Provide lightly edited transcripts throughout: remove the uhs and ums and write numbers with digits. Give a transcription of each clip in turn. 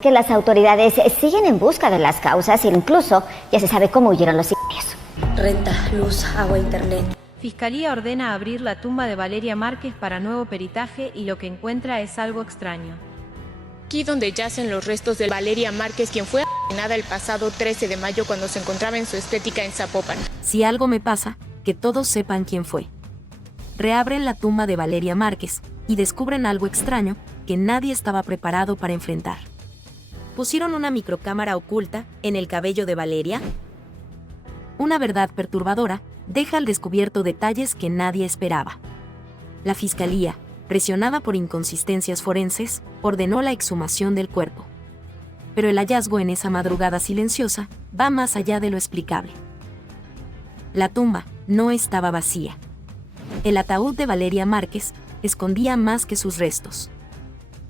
Que las autoridades siguen en busca de las causas e incluso ya se sabe cómo huyeron los sicarios. Renta, luz, agua, internet. Fiscalía ordena abrir la tumba de Valeria Márquez para nuevo peritaje y lo que encuentra es algo extraño. Aquí donde yacen los restos de Valeria Márquez, quien fue asesinada el pasado 13 de mayo cuando se encontraba en su estética en Zapopan. Si algo me pasa, que todos sepan quién fue. Reabren la tumba de Valeria Márquez y descubren algo extraño que nadie estaba preparado para enfrentar. ¿Pusieron una microcámara oculta en el cabello de Valeria? Una verdad perturbadora deja al descubierto detalles que nadie esperaba. La fiscalía, presionada por inconsistencias forenses, ordenó la exhumación del cuerpo. Pero el hallazgo en esa madrugada silenciosa va más allá de lo explicable. La tumba no estaba vacía. El ataúd de Valeria Márquez escondía más que sus restos.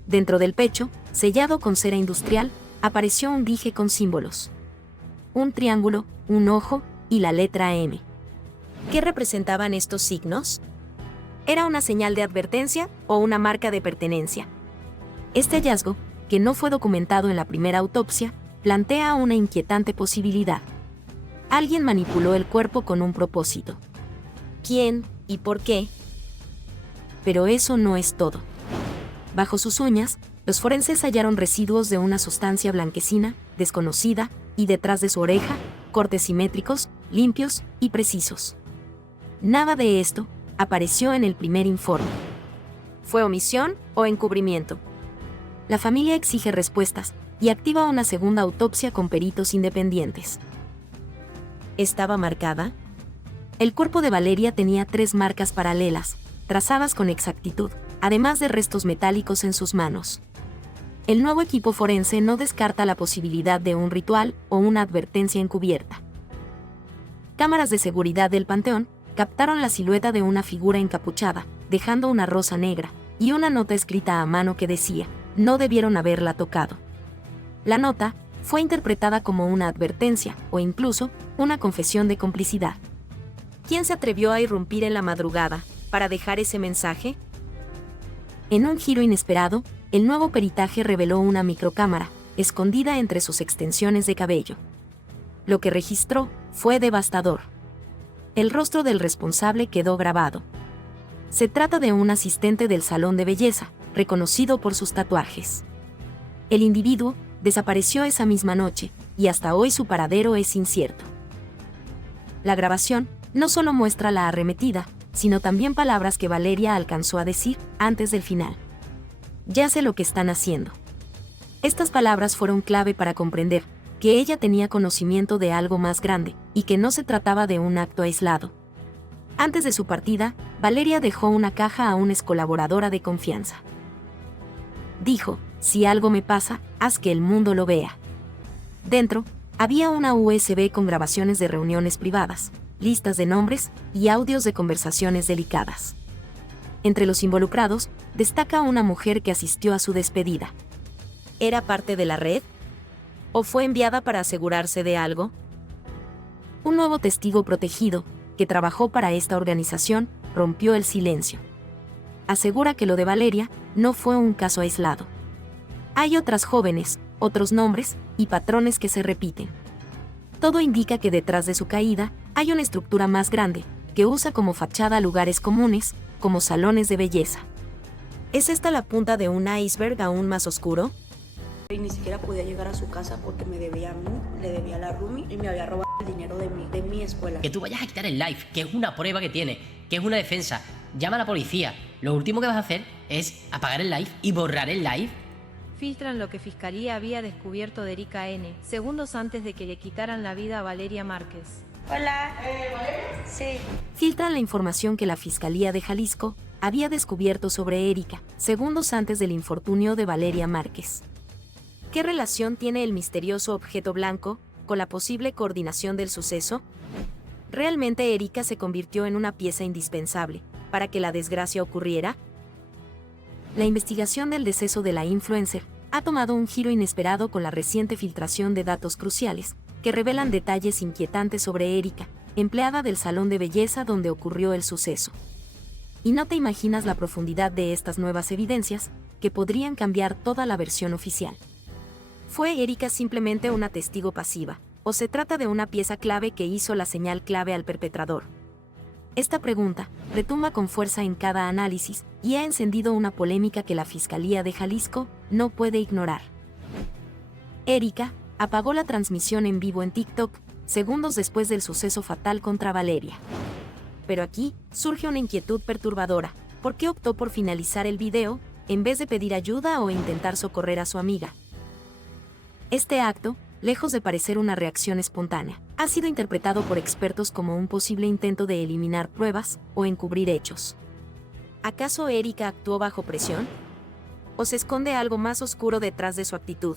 Dentro del pecho, sellado con cera industrial, apareció un dije con símbolos. Un triángulo, un ojo y la letra M. ¿Qué representaban estos signos? ¿Era una señal de advertencia o una marca de pertenencia? Este hallazgo, que no fue documentado en la primera autopsia, plantea una inquietante posibilidad. Alguien manipuló el cuerpo con un propósito. ¿Quién y por qué? Pero eso no es todo. Bajo sus uñas, los forenses hallaron residuos de una sustancia blanquecina, desconocida, y detrás de su oreja, cortes simétricos, limpios y precisos. Nada de esto apareció en el primer informe. ¿Fue omisión o encubrimiento? La familia exige respuestas y activa una segunda autopsia con peritos independientes. ¿Estaba marcada? El cuerpo de Valeria tenía 3 marcas paralelas, trazadas con exactitud, además de restos metálicos en sus manos. El nuevo equipo forense no descarta la posibilidad de un ritual o una advertencia encubierta. Cámaras de seguridad del panteón captaron la silueta de una figura encapuchada, dejando una rosa negra, y una nota escrita a mano que decía, no debieron haberla tocado. La nota fue interpretada como una advertencia, o incluso, una confesión de complicidad. ¿Quién se atrevió a irrumpir en la madrugada para dejar ese mensaje? En un giro inesperado, el nuevo peritaje reveló una microcámara, escondida entre sus extensiones de cabello. Lo que registró fue devastador. El rostro del responsable quedó grabado. Se trata de un asistente del salón de belleza, reconocido por sus tatuajes. El individuo desapareció esa misma noche, y hasta hoy su paradero es incierto. La grabación no solo muestra la arremetida, sino también palabras que Valeria alcanzó a decir antes del final. Ya sé lo que están haciendo. Estas palabras fueron clave para comprender que ella tenía conocimiento de algo más grande, y que no se trataba de un acto aislado. Antes de su partida, Valeria dejó una caja a una excolaboradora de confianza. Dijo, si algo me pasa, haz que el mundo lo vea. Dentro, había una USB con grabaciones de reuniones privadas, listas de nombres y audios de conversaciones delicadas. Entre los involucrados, destaca una mujer que asistió a su despedida. ¿Era parte de la red? ¿O fue enviada para asegurarse de algo? Un nuevo testigo protegido, que trabajó para esta organización, rompió el silencio. Asegura que lo de Valeria no fue un caso aislado. Hay otras jóvenes, otros nombres y patrones que se repiten. Todo indica que detrás de su caída hay una estructura más grande, que usa como fachada lugares comunes, como salones de belleza. ¿Es esta la punta de un iceberg aún más oscuro? Y ni siquiera podía llegar a su casa porque me debía a mí, le debía a la roomie y me había robado el dinero de mi escuela. Que tú vayas a quitar el live, que es una prueba que tiene, que es una defensa. Llama a la policía. Lo último que vas a hacer es apagar el live y borrar el live. Filtran lo que Fiscalía había descubierto de Erika N., segundos antes de que le quitaran la vida a Valeria Márquez. Hola. ¿Valeria? Sí. Filtran la información que la Fiscalía de Jalisco había descubierto sobre Erika, segundos antes del infortunio de Valeria Márquez. ¿Qué relación tiene el misterioso objeto blanco con la posible coordinación del suceso? ¿Realmente Erika se convirtió en una pieza indispensable para que la desgracia ocurriera? La investigación del deceso de la influencer ha tomado un giro inesperado con la reciente filtración de datos cruciales que revelan detalles inquietantes sobre Erika, empleada del salón de belleza donde ocurrió el suceso. Y no te imaginas la profundidad de estas nuevas evidencias, que podrían cambiar toda la versión oficial. ¿Fue Erika simplemente una testigo pasiva, o se trata de una pieza clave que hizo la señal clave al perpetrador? Esta pregunta retumba con fuerza en cada análisis y ha encendido una polémica que la Fiscalía de Jalisco no puede ignorar. Erika apagó la transmisión en vivo en TikTok segundos después del suceso fatal contra Valeria. Pero aquí surge una inquietud perturbadora. ¿Por qué optó por finalizar el video en vez de pedir ayuda o intentar socorrer a su amiga? Este acto, lejos de parecer una reacción espontánea, ha sido interpretado por expertos como un posible intento de eliminar pruebas o encubrir hechos. ¿Acaso Erika actuó bajo presión? ¿O se esconde algo más oscuro detrás de su actitud?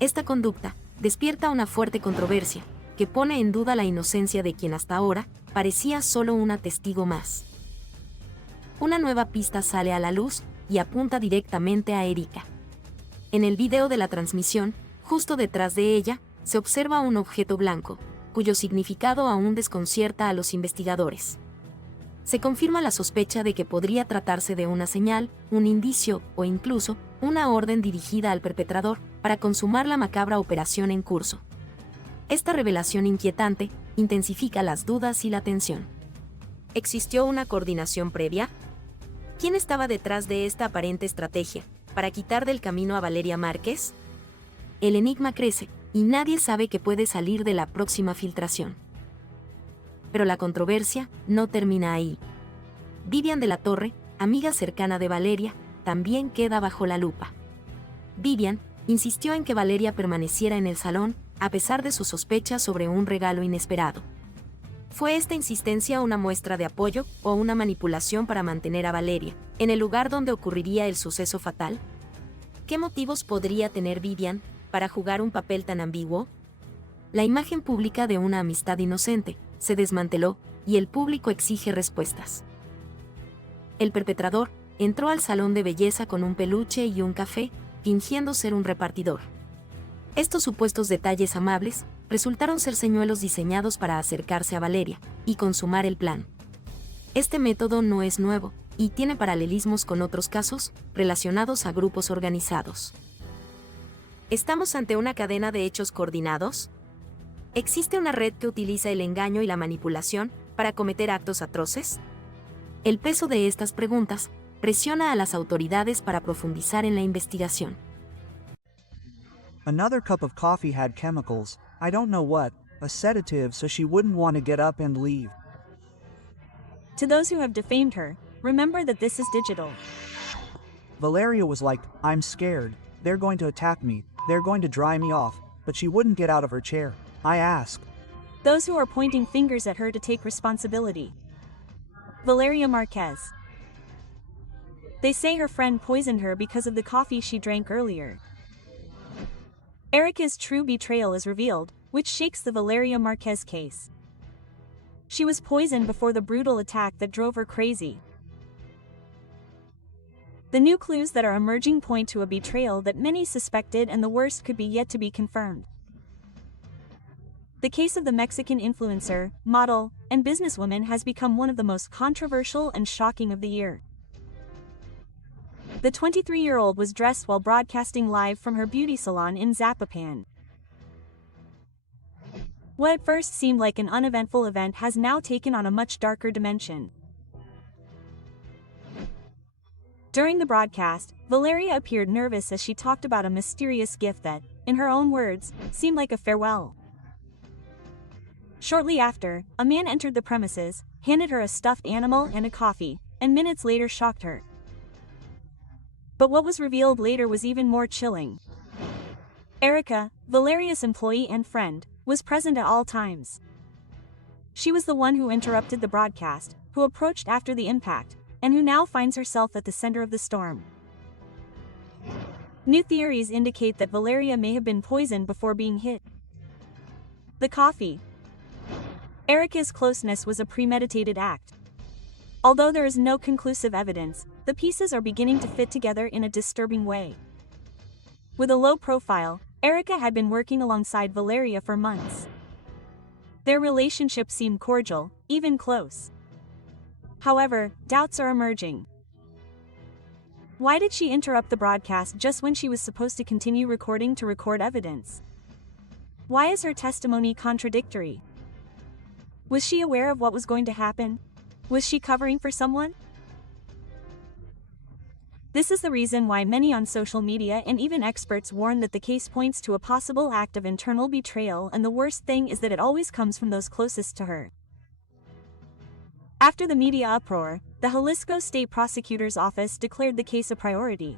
Esta conducta despierta una fuerte controversia, que pone en duda la inocencia de quien hasta ahora parecía solo una testigo más. Una nueva pista sale a la luz y apunta directamente a Erika. En el video de la transmisión, justo detrás de ella, se observa un objeto blanco, cuyo significado aún desconcierta a los investigadores. Se confirma la sospecha de que podría tratarse de una señal, un indicio o incluso una orden dirigida al perpetrador para consumar la macabra operación en curso. Esta revelación inquietante intensifica las dudas y la tensión. ¿Existió una coordinación previa? ¿Quién estaba detrás de esta aparente estrategia para quitar del camino a Valeria Márquez? El enigma crece y nadie sabe qué puede salir de la próxima filtración. Pero la controversia no termina ahí. Vivian de la Torre, amiga cercana de Valeria, también queda bajo la lupa. Vivian insistió en que Valeria permaneciera en el salón a pesar de sus sospechas sobre un regalo inesperado. ¿Fue esta insistencia una muestra de apoyo o una manipulación para mantener a Valeria en el lugar donde ocurriría el suceso fatal? ¿Qué motivos podría tener Vivian para jugar un papel tan ambiguo? La imagen pública de una amistad inocente se desmanteló y el público exige respuestas. El perpetrador entró al salón de belleza con un peluche y un café, fingiendo ser un repartidor. Estos supuestos detalles amables resultaron ser señuelos diseñados para acercarse a Valeria y consumar el plan. Este método no es nuevo y tiene paralelismos con otros casos relacionados a grupos organizados. ¿Estamos ante una cadena de hechos coordinados? ¿Existe una red que utiliza el engaño y la manipulación para cometer actos atroces? El peso de estas preguntas presiona a las autoridades para profundizar en la investigación. Another cup of coffee had chemicals, I don't know what, a sedative so she wouldn't want to get up and leave. To those who have defamed her, remember that this is digital. Valeria was like, I'm scared, they're going to attack me, they're going to dry me off, but she wouldn't get out of her chair. I asked. Those who are pointing fingers at her to take responsibility. Valeria Márquez. They say her friend poisoned her because of the coffee she drank earlier. Erica's true betrayal is revealed, which shakes the Valeria Márquez case. She was poisoned before the brutal attack that drove her crazy. The new clues that are emerging point to a betrayal that many suspected, and the worst could be yet to be confirmed. The case of the Mexican influencer, model, and businesswoman has become one of the most controversial and shocking of the year. The 23-year-old was dressed while broadcasting live from her beauty salon in Zapopan. What at first seemed like an uneventful event has now taken on a much darker dimension. During the broadcast, Valeria appeared nervous as she talked about a mysterious gift that, in her own words, seemed like a farewell. Shortly after, a man entered the premises, handed her a stuffed animal and a coffee, and minutes later shocked her. But what was revealed later was even more chilling. Erica, Valeria's employee and friend, was present at all times. She was the one who interrupted the broadcast, who approached after the impact, and who now finds herself at the center of the storm. New theories indicate that Valeria may have been poisoned before being hit. The coffee. Erica's closeness was a premeditated act. Although there is no conclusive evidence, the pieces are beginning to fit together in a disturbing way. With a low profile, Erica had been working alongside Valeria for months. Their relationship seemed cordial, even close. However, doubts are emerging. Why did she interrupt the broadcast just when she was supposed to continue recording to record evidence? Why is her testimony contradictory? Was she aware of what was going to happen? Was she covering for someone? This is the reason why many on social media and even experts warn that the case points to a possible act of internal betrayal, and the worst thing is that it always comes from those closest to her. After the media uproar, the Jalisco State Prosecutor's Office declared the case a priority.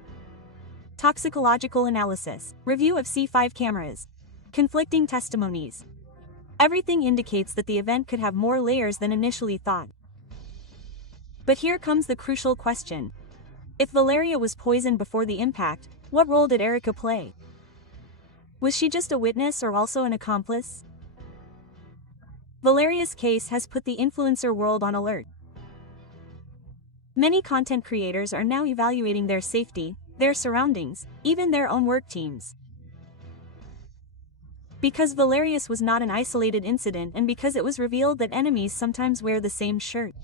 Toxicological analysis, review of C5 cameras, conflicting testimonies. Everything indicates that the event could have more layers than initially thought. But here comes the crucial question. If Valeria was poisoned before the impact, what role did Erica play? Was she just a witness or also an accomplice? Valeria's case has put the influencer world on alert. Many content creators are now evaluating their safety, their surroundings, even their own work teams. Because Valeria's was not an isolated incident, and because it was revealed that enemies sometimes wear the same shirt.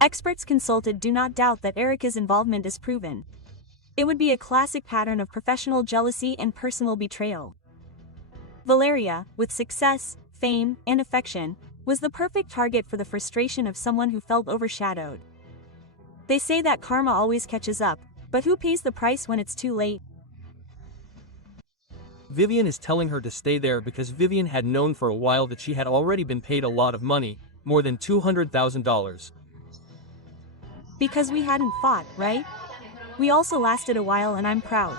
Experts consulted do not doubt that Erica's involvement is proven. It would be a classic pattern of professional jealousy and personal betrayal. Valeria, with success, fame, and affection, was the perfect target for the frustration of someone who felt overshadowed. They say that karma always catches up, but who pays the price when it's too late? Vivian is telling her to stay there because Vivian had known for a while that she had already been paid a lot of money, more than $200,000. Because we hadn't fought, right? We also lasted a while, and I'm proud.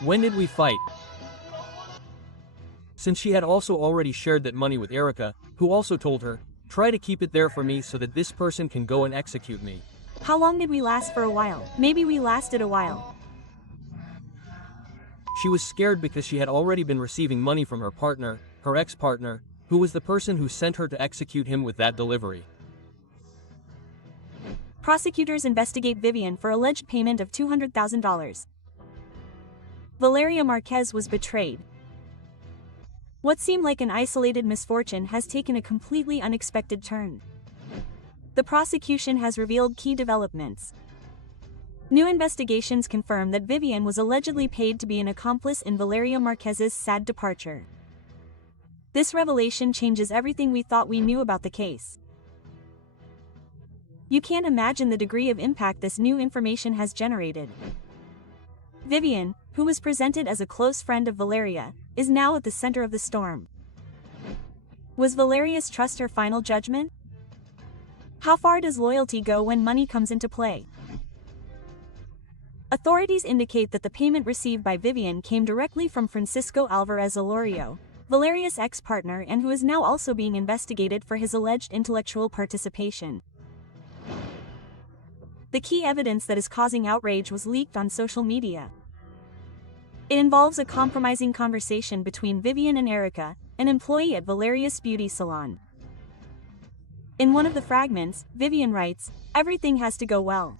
When did we fight? Since she had also already shared that money with Erica, who also told her, try to keep it there for me so that this person can go and execute me. How long did we last for a while? Maybe we lasted a while. She was scared because she had already been receiving money from her partner, her ex-partner, who was the person who sent her to execute him with that delivery. Prosecutors investigate Vivian for alleged payment of $200,000. Valeria Márquez was betrayed. What seemed like an isolated misfortune has taken a completely unexpected turn. The prosecution has revealed key developments. New investigations confirm that Vivian was allegedly paid to be an accomplice in Valeria Márquez's sad departure. This revelation changes everything we thought we knew about the case. You can't imagine the degree of impact this new information has generated. Vivian, who was presented as a close friend of Valeria, is now at the center of the storm. Was Valeria's trust her final judgment? How far does loyalty go when money comes into play? Authorities indicate that the payment received by Vivian came directly from Francisco Alvarez Alorio, Valeria's ex-partner, and who is now also being investigated for his alleged intellectual participation. The key evidence that is causing outrage was leaked on social media. It involves a compromising conversation between Vivian and Erica, an employee at Valeria's beauty salon. In one of the fragments, Vivian writes, "Everything has to go well.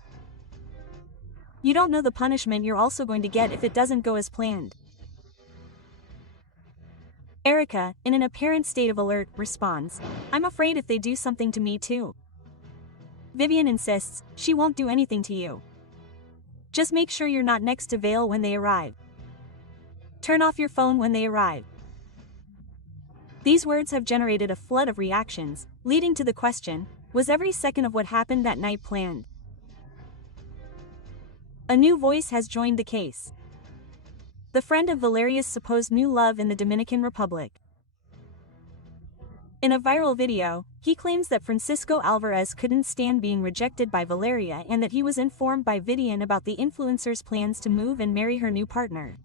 You don't know the punishment you're also going to get if it doesn't go as planned." Erica, in an apparent state of alert, responds, "I'm afraid if they do something to me too." Vivian insists, "She won't do anything to you. Just make sure you're not next to Vale when they arrive. Turn off your phone when they arrive." These words have generated a flood of reactions, leading to the question, was every second of what happened that night planned? A new voice has joined the case. The friend of Valeria's supposed new love in the Dominican Republic. In a viral video, he claims that Francisco Alvarez couldn't stand being rejected by Valeria and that he was informed by Vivian about the influencer's plans to move and marry her new partner.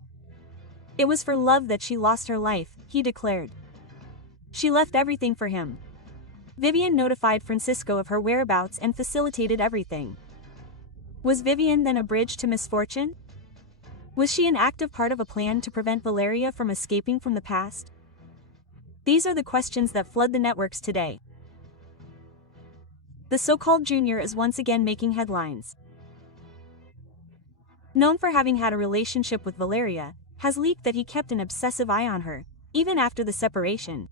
It was for love that she lost her life, he declared. She left everything for him. Vivian notified Francisco of her whereabouts and facilitated everything. Was Vivian then a bridge to misfortune? Was she an active part of a plan to prevent Valeria from escaping from the past? These are the questions that flood the networks today. The so-called Junior is once again making headlines. Known for having had a relationship with Valeria, has leaked that he kept an obsessive eye on her, even after the separation.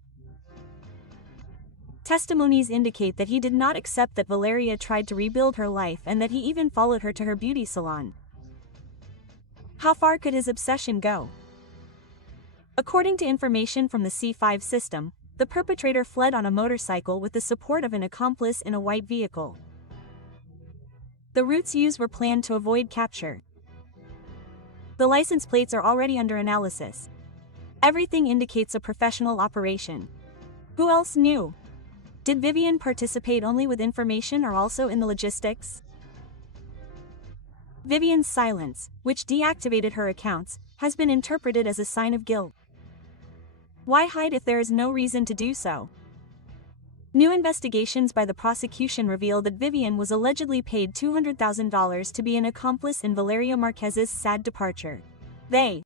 Testimonies indicate that he did not accept that Valeria tried to rebuild her life and that he even followed her to her beauty salon. How far could his obsession go? According to information from the C5 system, the perpetrator fled on a motorcycle with the support of an accomplice in a white vehicle. The routes used were planned to avoid capture. The license plates are already under analysis. Everything indicates a professional operation. Who else knew? Did Vivian participate only with information or also in the logistics? Vivian's silence, which deactivated her accounts, has been interpreted as a sign of guilt. Why hide if there is no reason to do so? New investigations by the prosecution reveal that Vivian was allegedly paid $200,000 to be an accomplice in Valeria Márquez's sad departure. They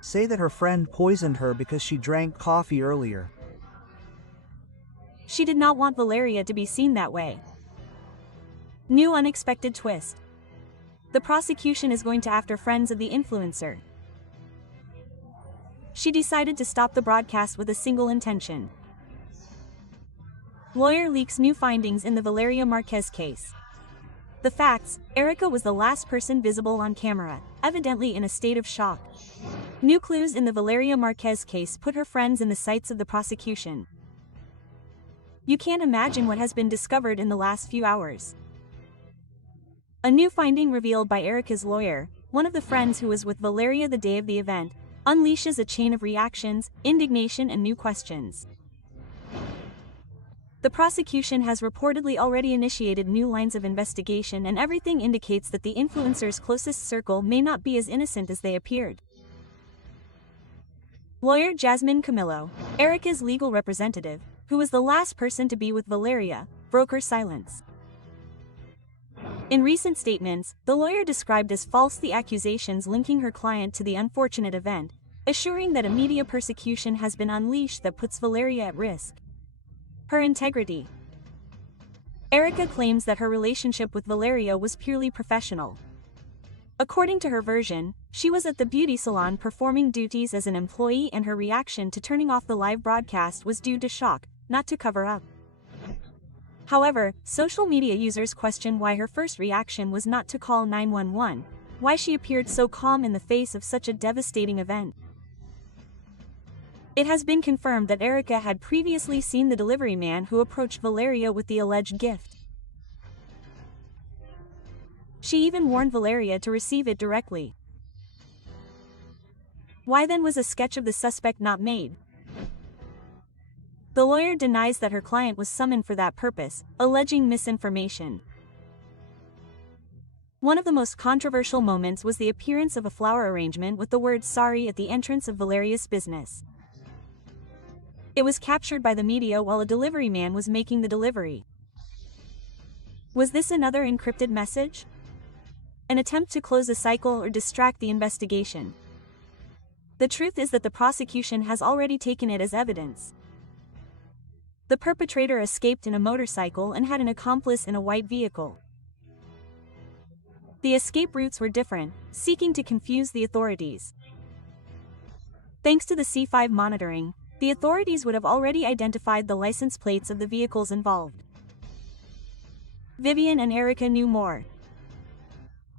say that her friend poisoned her because she drank coffee earlier. She did not want Valeria to be seen that way. New unexpected twist. The prosecution is going to after friends of the influencer. She decided to stop the broadcast with a single intention. Lawyer leaks new findings in the Valeria Márquez case. The facts: Erica was the last person visible on camera, evidently in a state of shock. New clues in the Valeria Márquez case put her friends in the sights of the prosecution. You can't imagine what has been discovered in the last few hours. A new finding revealed by Erica's lawyer, one of the friends who was with Valeria the day of the event, unleashes a chain of reactions, indignation and new questions. The prosecution has reportedly already initiated new lines of investigation, and everything indicates that the influencer's closest circle may not be as innocent as they appeared. Lawyer Jasmine Camillo, Erica's legal representative, who was the last person to be with Valeria, broke her silence. In recent statements, the lawyer described as false the accusations linking her client to the unfortunate event, assuring that a media persecution has been unleashed that puts Valeria at risk. Her integrity. Erica claims that her relationship with Valeria was purely professional. According to her version, she was at the beauty salon performing duties as an employee, and her reaction to turning off the live broadcast was due to shock, not to cover up. However, social media users question why her first reaction was not to call 911, why she appeared so calm in the face of such a devastating event. It has been confirmed that Erica had previously seen the delivery man who approached Valeria with the alleged gift. She even warned Valeria to receive it directly. Why then was a sketch of the suspect not made? The lawyer denies that her client was summoned for that purpose, alleging misinformation. One of the most controversial moments was the appearance of a flower arrangement with the word "sorry" at the entrance of Valeria's business. It was captured by the media while a delivery man was making the delivery. Was this another encrypted message? An attempt to close a cycle or distract the investigation? The truth is that the prosecution has already taken it as evidence. The perpetrator escaped in a motorcycle and had an accomplice in a white vehicle. The escape routes were different, seeking to confuse the authorities. Thanks to the C5 monitoring, the authorities would have already identified the license plates of the vehicles involved. Vivian and Erica knew more.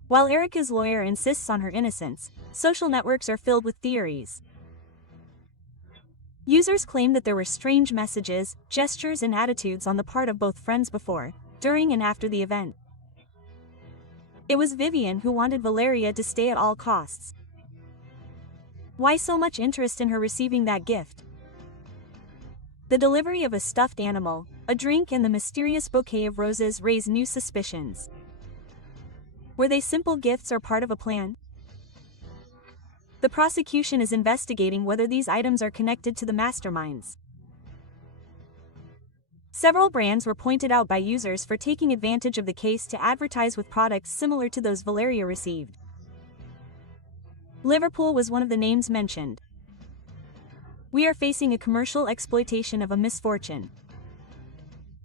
While Erica's lawyer insists on her innocence, social networks are filled with theories. Users claim that there were strange messages, gestures and attitudes on the part of both friends before, during and after the event. It was Vivian who wanted Valeria to stay at all costs. Why so much interest in her receiving that gift? The delivery of a stuffed animal, a drink and the mysterious bouquet of roses raise new suspicions. Were they simple gifts or part of a plan? The prosecution is investigating whether these items are connected to the masterminds. Several brands were pointed out by users for taking advantage of the case to advertise with products similar to those Valeria received. Liverpool was one of the names mentioned. We are facing a commercial exploitation of a misfortune.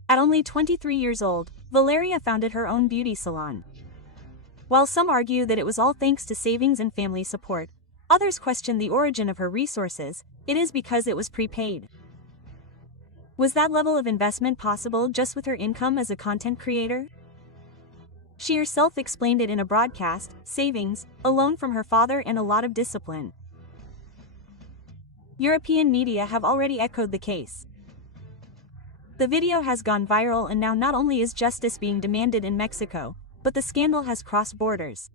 At only 23 years old, Valeria founded her own beauty salon. While some argue that it was all thanks to savings and family support, others question the origin of her resources. It is because it was prepaid. Was that level of investment possible just with her income as a content creator? She herself explained it in a broadcast: savings, a loan from her father, and a lot of discipline. European media have already echoed the case. The video has gone viral, and now not only is justice being demanded in Mexico, but the scandal has crossed borders.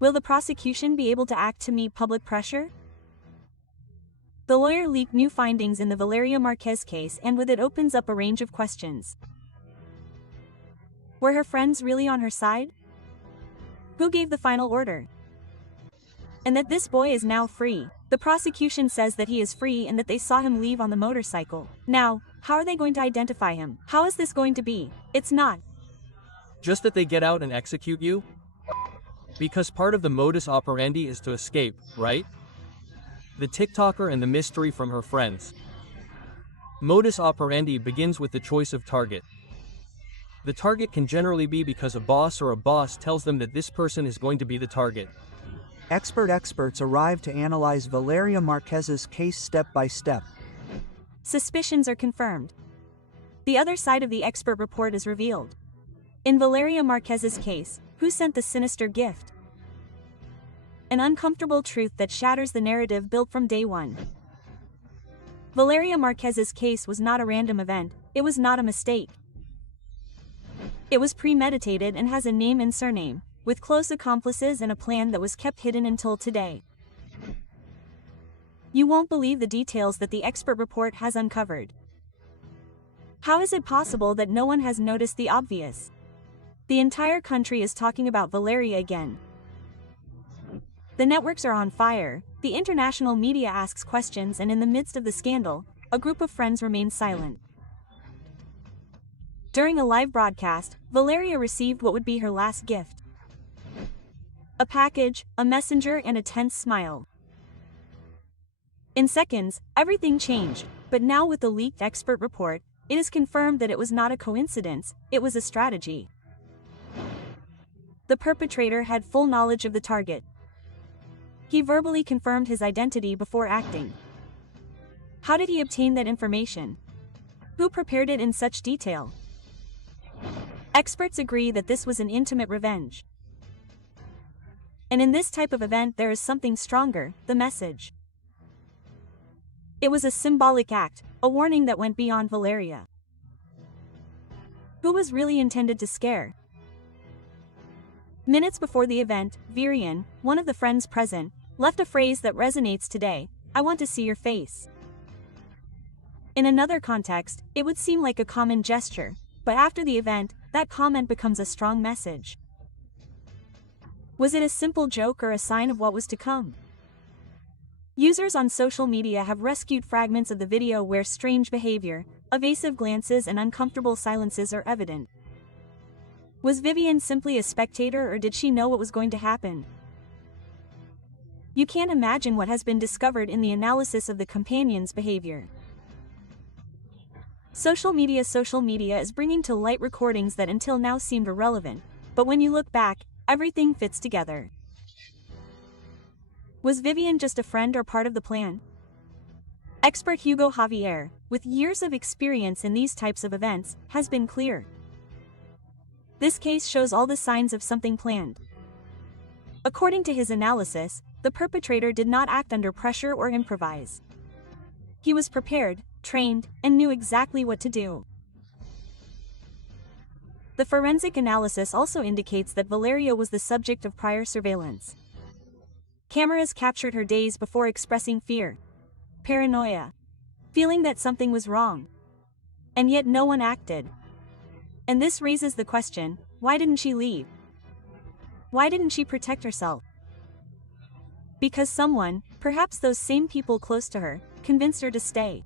Will the prosecution be able to act to meet public pressure? The lawyer leaked new findings in the Valeria Márquez case, and with it opens up a range of questions. Were her friends really on her side? Who gave the final order? And that this boy is now free. The prosecution says that he is free and that they saw him leave on the motorcycle. Now, how are they going to identify him? How is this going to be? It's not just that they get out and execute you? Because part of the modus operandi is to escape, right? The TikToker and the mystery from her friends. Modus operandi begins with the choice of target. The target can generally be because a boss tells them that this person is going to be the target. Experts arrive to analyze Valeria Márquez's case step by step. Suspicions are confirmed. The other side of the expert report is revealed. In Valeria Márquez's case, who sent the sinister gift? An uncomfortable truth that shatters the narrative built from day one. Valeria Márquez's case was not a random event, it was not a mistake. It was premeditated and has a name and surname, with close accomplices and a plan that was kept hidden until today. You won't believe the details that the expert report has uncovered. How is it possible that no one has noticed the obvious? The entire country is talking about Valeria again. The networks are on fire, the international media asks questions, and in the midst of the scandal, a group of friends remains silent. During a live broadcast, Valeria received what would be her last gift. A package, a messenger, and a tense smile. In seconds, everything changed, but now with the leaked expert report, it is confirmed that it was not a coincidence, it was a strategy. The perpetrator had full knowledge of the target. He verbally confirmed his identity before acting. How did he obtain that information? Who prepared it in such detail? Experts agree that this was an intimate revenge. And in this type of event there is something stronger: the message. It was a symbolic act, a warning that went beyond Valeria. Who was really intended to scare? Minutes before the event, Virian, one of the friends present, left a phrase that resonates today: "I want to see your face." In another context, it would seem like a common gesture, but after the event, that comment becomes a strong message. Was it a simple joke or a sign of what was to come? Users on social media have rescued fragments of the video where strange behavior, evasive glances, and uncomfortable silences are evident. Was Vivian simply a spectator, or did she know what was going to happen? You can't imagine what has been discovered in the analysis of the companion's behavior. Social media is bringing to light recordings that until now seemed irrelevant, but when you look back, everything fits together. Was Vivian just a friend or part of the plan? Expert Hugo Javier, with years of experience in these types of events, has been clear. This case shows all the signs of something planned. According to his analysis, the perpetrator did not act under pressure or improvise. He was prepared, trained, and knew exactly what to do. The forensic analysis also indicates that Valeria was the subject of prior surveillance. Cameras captured her days before expressing fear, paranoia, feeling that something was wrong. And yet no one acted. And this raises the question: why didn't she leave? Why didn't she protect herself? Because someone, perhaps those same people close to her, convinced her to stay.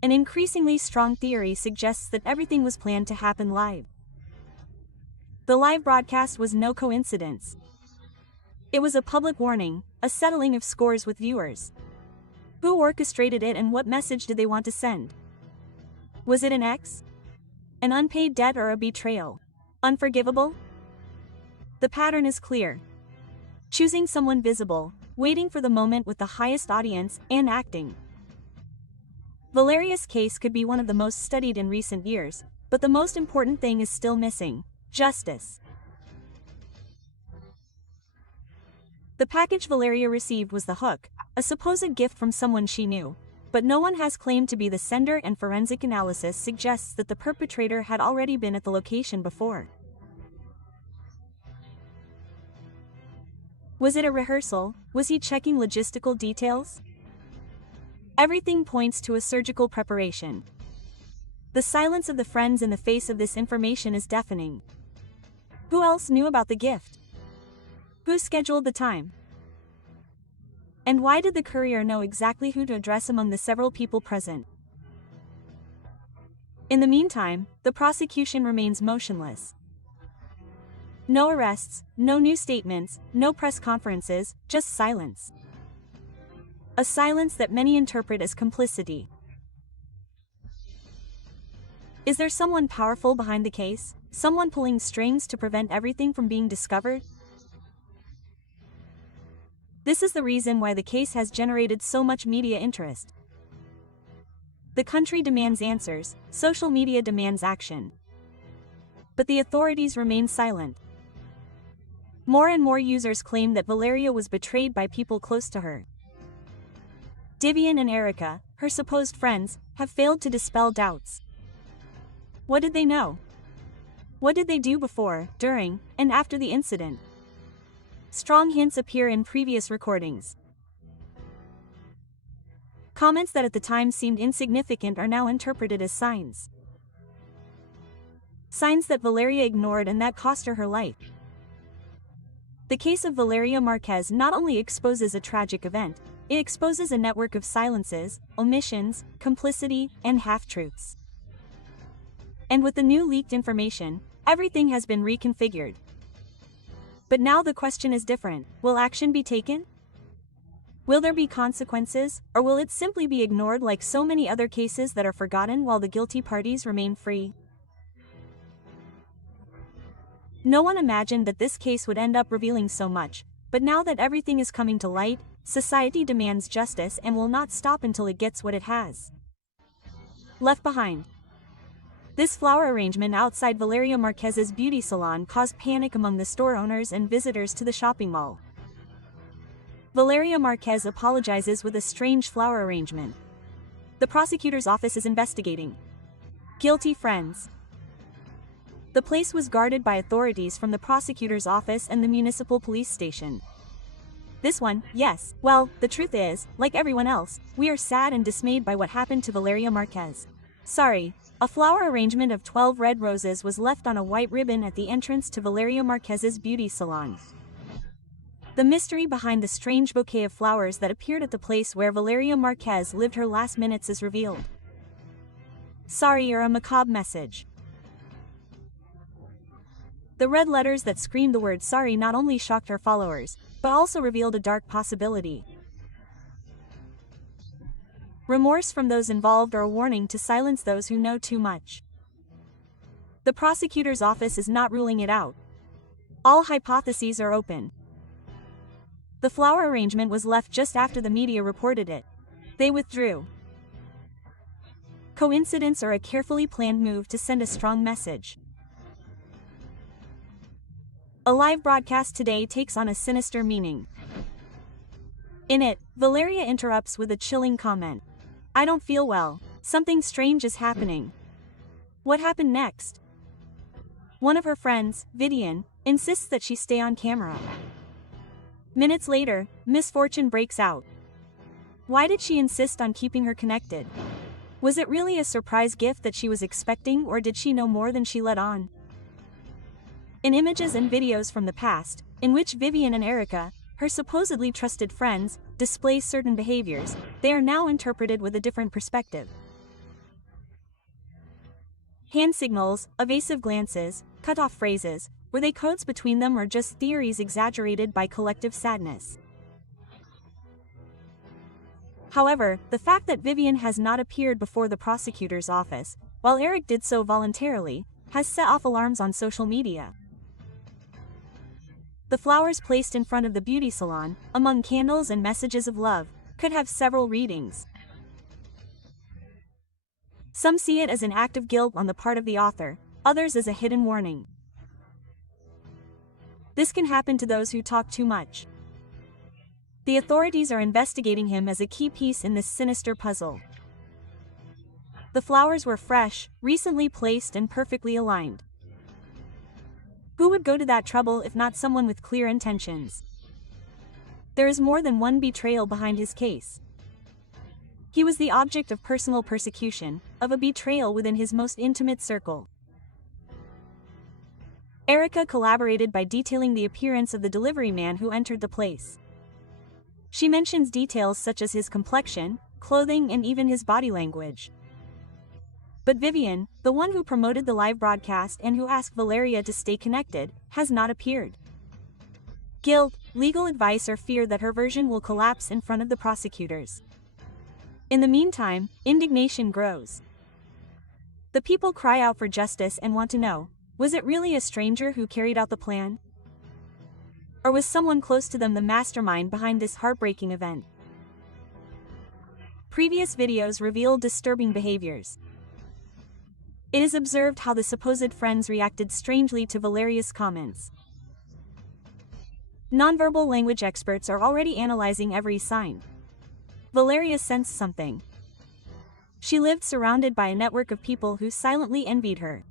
An increasingly strong theory suggests that everything was planned to happen live. The live broadcast was no coincidence. It was a public warning, a settling of scores with viewers. Who orchestrated it, and what message did they want to send? Was it an ex? An unpaid debt, or a betrayal? Unforgivable? The pattern is clear. Choosing someone visible, waiting for the moment with the highest audience, and acting. Valeria's case could be one of the most studied in recent years, but the most important thing is still missing: justice. The package Valeria received was the hook, a supposed gift from someone she knew, but no one has claimed to be the sender, and forensic analysis suggests that the perpetrator had already been at the location before. Was it a rehearsal? Was he checking logistical details? Everything points to a surgical preparation. The silence of the friends in the face of this information is deafening. Who else knew about the gift? Who scheduled the time? And why did the courier know exactly who to address among the several people present? In the meantime, the prosecution remains motionless. No arrests, no new statements, no press conferences, just silence. A silence that many interpret as complicity. Is there someone powerful behind the case? Someone pulling strings to prevent everything from being discovered? This is the reason why the case has generated so much media interest. The country demands answers, social media demands action. But the authorities remain silent. More and more users claim that Valeria was betrayed by people close to her. Vivian and Erica, her supposed friends, have failed to dispel doubts. What did they know? What did they do before, during, and after the incident? Strong hints appear in previous recordings. Comments that at the time seemed insignificant are now interpreted as signs. Signs that Valeria ignored and that cost her her life. The case of Valeria Márquez not only exposes a tragic event, it exposes a network of silences, omissions, complicity, and half-truths. And with the new leaked information, everything has been reconfigured. But now the question is different. Will action be taken? Will there be consequences, or will it simply be ignored like so many other cases that are forgotten while the guilty parties remain free? No one imagined that this case would end up revealing so much, but now that everything is coming to light, society demands justice and will not stop until it gets what it has. Left behind. This flower arrangement outside Valeria Márquez's beauty salon caused panic among the store owners and visitors to the shopping mall. Valeria Márquez apologizes with a strange flower arrangement. The prosecutor's office is investigating. Guilty friends. The place was guarded by authorities from the prosecutor's office and the municipal police station. This one, yes, well, the truth is, like everyone else, we are sad and dismayed by what happened to Valeria Márquez. Sorry. A flower arrangement of 12 red roses was left on a white ribbon at the entrance to Valeria Márquez's beauty salon. The mystery behind the strange bouquet of flowers that appeared at the place where Valeria Márquez lived her last minutes is revealed. Sorry, or a macabre message. The red letters that screamed the word sorry not only shocked her followers, but also revealed a dark possibility. Remorse from those involved or a warning to silence those who know too much. The prosecutor's office is not ruling it out. All hypotheses are open. The flower arrangement was left just after the media reported it. They withdrew. Coincidence or a carefully planned move to send a strong message? A live broadcast today takes on a sinister meaning. In it, Valeria interrupts with a chilling comment. I don't feel well. Something strange is happening. What happened next? One of her friends, Vivian, insists that she stay on camera. Minutes later, misfortune breaks out. Why did she insist on keeping her connected? Was it really a surprise gift that she was expecting, or did she know more than she let on? In images and videos from the past, in which Vivian and Erica, her supposedly trusted friends, display certain behaviors, they are now interpreted with a different perspective. Hand signals, evasive glances, cut-off phrases, were they codes between them or just theories exaggerated by collective sadness? However, the fact that Vivian has not appeared before the prosecutor's office, while Eric did so voluntarily, has set off alarms on social media. The flowers placed in front of the beauty salon, among candles and messages of love, could have several readings. Some see it as an act of guilt on the part of the author, others as a hidden warning. This can happen to those who talk too much. The authorities are investigating him as a key piece in this sinister puzzle. The flowers were fresh, recently placed and perfectly aligned. Who would go to that trouble if not someone with clear intentions? There is more than one betrayal behind his case. He was the object of personal persecution, of a betrayal within his most intimate circle. Erica collaborated by detailing the appearance of the delivery man who entered the place. She mentions details such as his complexion, clothing and even his body language. But Vivian, the one who promoted the live broadcast and who asked Valeria to stay connected, has not appeared. Guilt, legal advice or fear that her version will collapse in front of the prosecutors. In the meantime, indignation grows. The people cry out for justice and want to know, was it really a stranger who carried out the plan? Or was someone close to them the mastermind behind this heartbreaking event? Previous videos revealed disturbing behaviors. It is observed how the supposed friends reacted strangely to Valeria's comments. Nonverbal language experts are already analyzing every sign. Valeria sensed something. She lived surrounded by a network of people who silently envied her.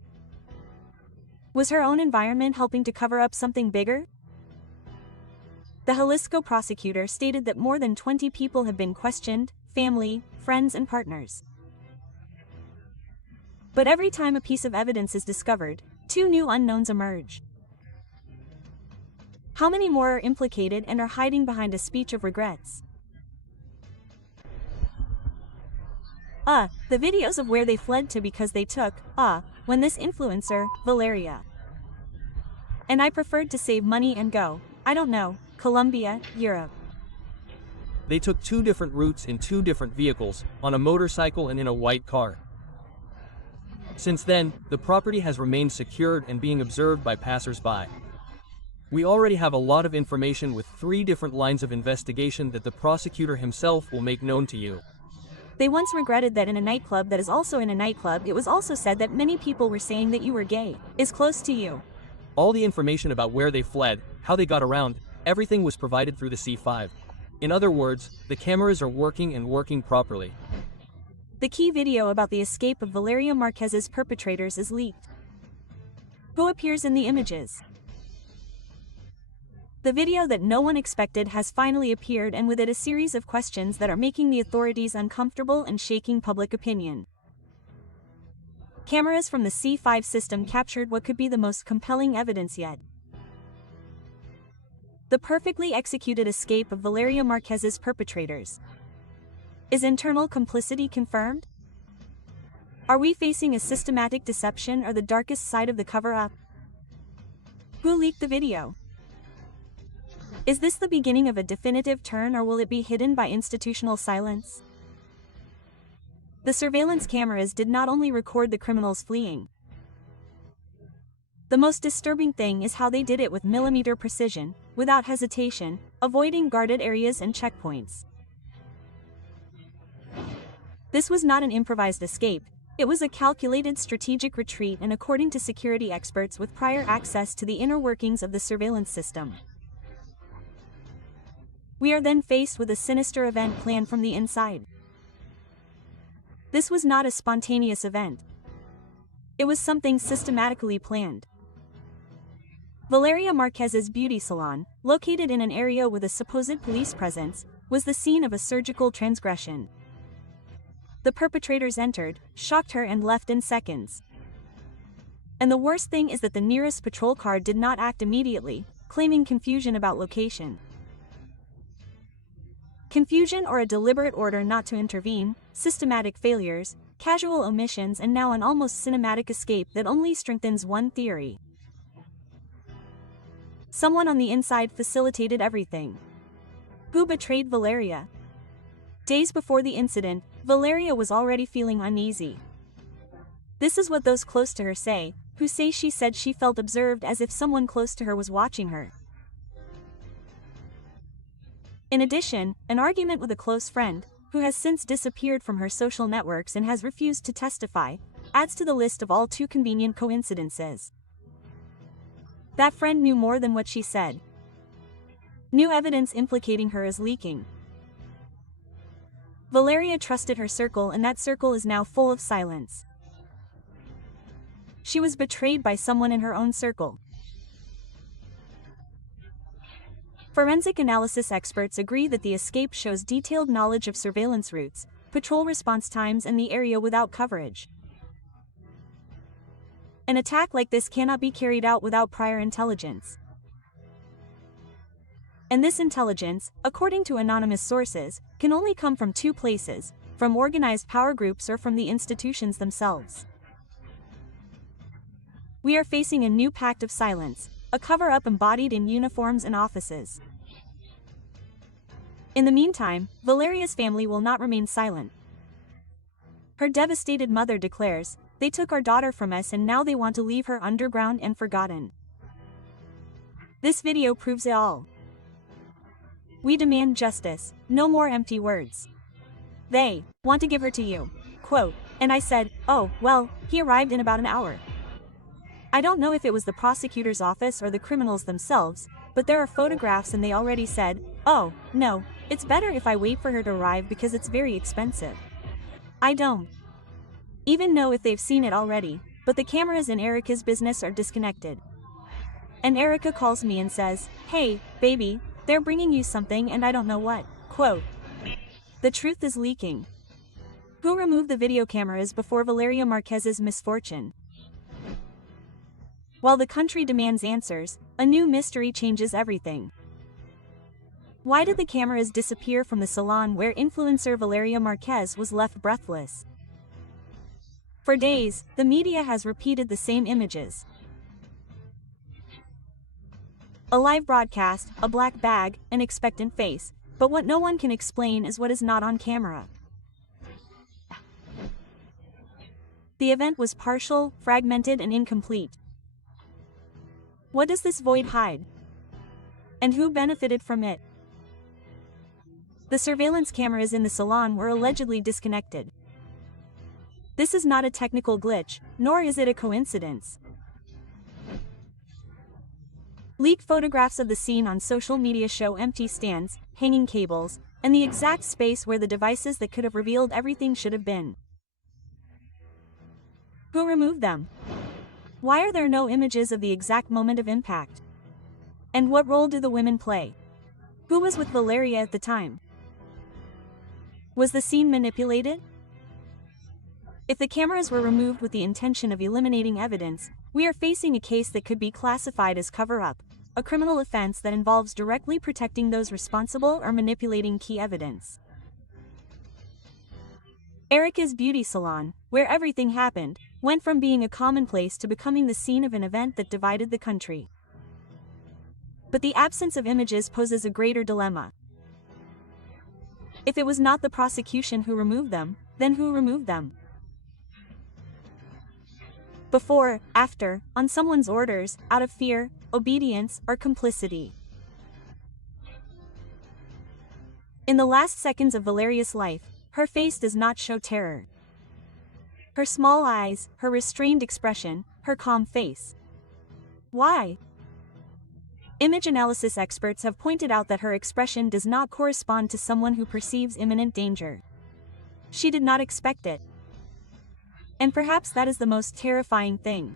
Was her own environment helping to cover up something bigger? The Jalisco prosecutor stated that more than 20 people have been questioned, family, friends and partners. But every time a piece of evidence is discovered, two new unknowns emerge. How many more are implicated and are hiding behind a speech of regrets? The videos of where they fled to because they took, when this influencer, Valeria. And I preferred to save money and go, I don't know, Colombia, Europe. They took 2 different routes in 2 different vehicles, on a motorcycle and in a white car. Since then, the property has remained secured and being observed by passers-by. We already have a lot of information with 3 different lines of investigation that the prosecutor himself will make known to you. They once regretted that in a nightclub that is also in a nightclub it was also said that many people were saying that you were gay, is close to you. All the information about where they fled, how they got around, everything was provided through the C5. In other words, the cameras are working and working properly. The key video about the escape of Valeria Márquez's perpetrators is leaked. Who appears in the images? The video that no one expected has finally appeared, and with it a series of questions that are making the authorities uncomfortable and shaking public opinion. Cameras from the C5 system captured what could be the most compelling evidence yet. The perfectly executed escape of Valeria Márquez's perpetrators. Is internal complicity confirmed? Are we facing a systematic deception or the darkest side of the cover-up? Who leaked the video? Is this the beginning of a definitive turn, or will it be hidden by institutional silence? The surveillance cameras did not only record the criminals fleeing. The most disturbing thing is how they did it with millimeter precision, without hesitation, avoiding guarded areas and checkpoints. This was not an improvised escape, it was a calculated strategic retreat, and according to security experts with prior access to the inner workings of the surveillance system. We are then faced with a sinister event planned from the inside. This was not a spontaneous event. It was something systematically planned. Valeria Márquez's beauty salon, located in an area with a supposed police presence, was the scene of a surgical transgression. The perpetrators entered, shocked her and left in seconds. And the worst thing is that the nearest patrol car did not act immediately, claiming confusion about location. Confusion or a deliberate order not to intervene, systematic failures, casual omissions, and now an almost cinematic escape that only strengthens one theory. Someone on the inside facilitated everything. Who betrayed Valeria? Days before the incident, Valeria was already feeling uneasy. This is what those close to her say, who say she said she felt observed, as if someone close to her was watching her. In addition, an argument with a close friend, who has since disappeared from her social networks and has refused to testify, adds to the list of all too convenient coincidences. That friend knew more than what she said. New evidence implicating her is leaking. Valeria trusted her circle, and that circle is now full of silence. She was betrayed by someone in her own circle. Forensic analysis experts agree that the escape shows detailed knowledge of surveillance routes, patrol response times, and the area without coverage. An attack like this cannot be carried out without prior intelligence. And this intelligence, according to anonymous sources, can only come from two places: from organized power groups or from the institutions themselves. We are facing a new pact of silence, a cover-up embodied in uniforms and offices. In the meantime, Valeria's family will not remain silent. Her devastated mother declares, "They took our daughter from us and now they want to leave her underground and forgotten." This video proves it all. We demand justice, no more empty words. They want to give her to you. Quote, "And I said, oh, well, he arrived in about an hour." I don't know if it was the prosecutor's office or the criminals themselves, but there are photographs and they already said, "Oh, no, it's better if I wait for her to arrive because it's very expensive." I don't even know if they've seen it already, but the cameras in Erica's business are disconnected. And Erica calls me and says, "Hey, baby, they're bringing you something and I don't know what." Quote, "The truth is leaking." Who removed the video cameras before Valeria Márquez's misfortune? While the country demands answers, a new mystery changes everything. Why did the cameras disappear from the salon where influencer Valeria Márquez was left breathless? For days, the media has repeated the same images. A live broadcast, a black bag, an expectant face, but what no one can explain is what is not on camera. The event was partial, fragmented, and incomplete. What does this void hide? And who benefited from it? The surveillance cameras in the salon were allegedly disconnected. This is not a technical glitch, nor is it a coincidence. Leaked photographs of the scene on social media show empty stands, hanging cables, and the exact space where the devices that could have revealed everything should have been. Who removed them? Why are there no images of the exact moment of impact? And what role do the women play? Who was with Valeria at the time? Was the scene manipulated? If the cameras were removed with the intention of eliminating evidence, we are facing a case that could be classified as cover-up, a criminal offense that involves directly protecting those responsible or manipulating key evidence. Erica's beauty salon, where everything happened, went from being a commonplace to becoming the scene of an event that divided the country. But the absence of images poses a greater dilemma. If it was not the prosecution who removed them, then who removed them? Before, after, on someone's orders, out of fear, obedience, or complicity. In the last seconds of Valeria's life, her face does not show terror. Her small eyes, her restrained expression, her calm face. Why? Image analysis experts have pointed out that her expression does not correspond to someone who perceives imminent danger. She did not expect it. And perhaps that is the most terrifying thing.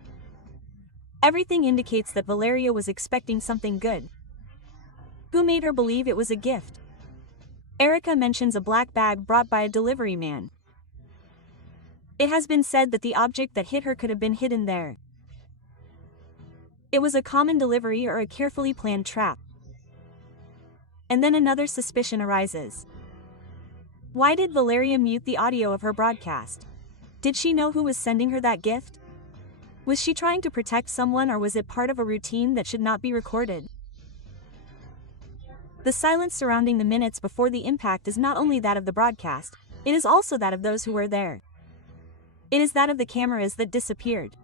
Everything indicates that Valeria was expecting something good. Who made her believe it was a gift? Erica mentions a black bag brought by a delivery man. It has been said that the object that hit her could have been hidden there. It was a common delivery or a carefully planned trap. And then another suspicion arises. Why did Valeria mute the audio of her broadcast? Did she know who was sending her that gift? Was she trying to protect someone, or was it part of a routine that should not be recorded? The silence surrounding the minutes before the impact is not only that of the broadcast, it is also that of those who were there. It is that of the cameras that disappeared.